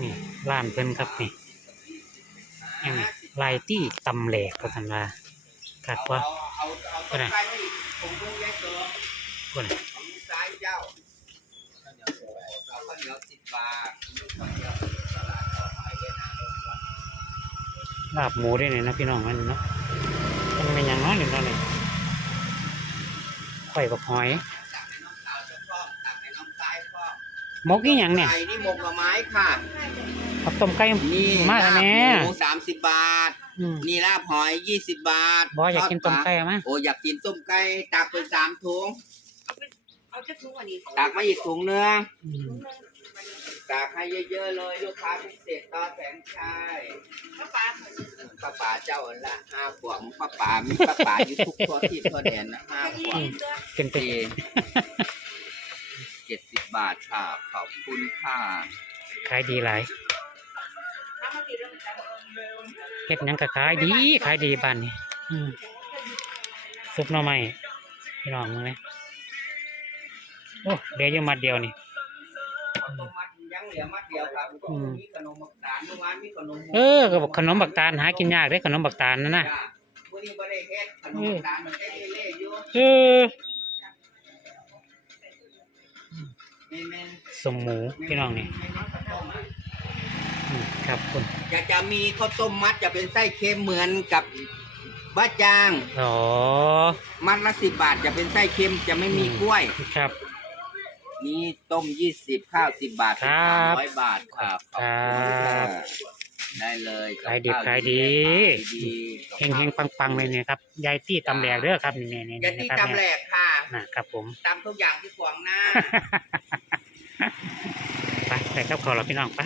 นี่ร้านเพิ่นครับนี่อันนี้ลายตี้ตำแหลกก็ทันว่าคักว่าเอาเอาเอาต้นไม้กผมเพิ่งแยกตัวคนน่ะของลูกซ้ายเจ้าเอาข้าวเหนกข้าวเหนลาดต่อไดนามลงก่อนลาบหมูได้เลยนะพี่น้องมันเนาะมันเป็นอย่างน้อยหนึ่งเนาะนี่ข่อยบักหอยตักให้น้องสาวเจ้าพ่อตักให้น้องซ้ายพ่อ หมกอีหยังเนี่ยไก่นี่หมกหน่อไม้ค่ะผักต้มไก่นี่มาแล้วแม่ลาบหมูสามสิบบาท อืม นี่ลาบหอยยี่สิบบาทบอยอยากกินต้มไก่ไหมโอ้อยากกินต้มไก่ตักไปสามถุงเอาจะทุกวันนี้ตักมาอีกถุงเนื้ออืมตักให้เยอะๆเลยลูกค้าพิเศษต่อแสงชัยป้าป้าป้าป่าเจ้าอันละห้าขวบป้าป่ามีป้าป่าอยู่ทุกทั่วที่ทั่วแดนนะห้าขวบเป็นไปปีเจ็ด สิบบาทค่ะ ขอบคุณค่ะขายดีหลายถ้ามาตีเรื่องการเฮ็ดหยังก็ขายดีขายดีบ้านนี่อืมซุปหน่อไม้พี่น้องมึงเลยโอ้เดี๋ยวอยู่มัดเดียวนี่ข้าวต้มมัดยังเหลือมัดเดียวครับอืม มีขนมบักตาลเมื่อวานมีขนมเออก็บอกขนมบักตาลหากินยากเด้อขนมบักตาลนั่นน่ะจ้วันนี้บ่ได้เฮ็ดขนมบักตาลมันได้เล่ๆอยู่เออ สมหมูๆพี่น้องนี่แม่ๆข้าวต้มอะอืมครับคุณจะจะมีข้าวต้มมัดจะเป็นไส้เค็มเหมือนกับบ้าจางอ๋อมัดละสิบบาทจะเป็นไส้เค็มจะไม่มีกล้วยครับนี่ต้มยี่สิบข้าวสิบบาทครัสามบร้อยบาทครับครับได้เลยขายดีขายดีดีเฮงเฮงปังปังๆเลยเนี่ยครับยายตี้ตำแหลกเด้อครับนี่นี่นี่อย่านะที่ครับจำแหลเนี่ยกค่ะนะครับผมตำทุกอย่างที่ขวางหน้า ไปครับขอเราพี่น้องไป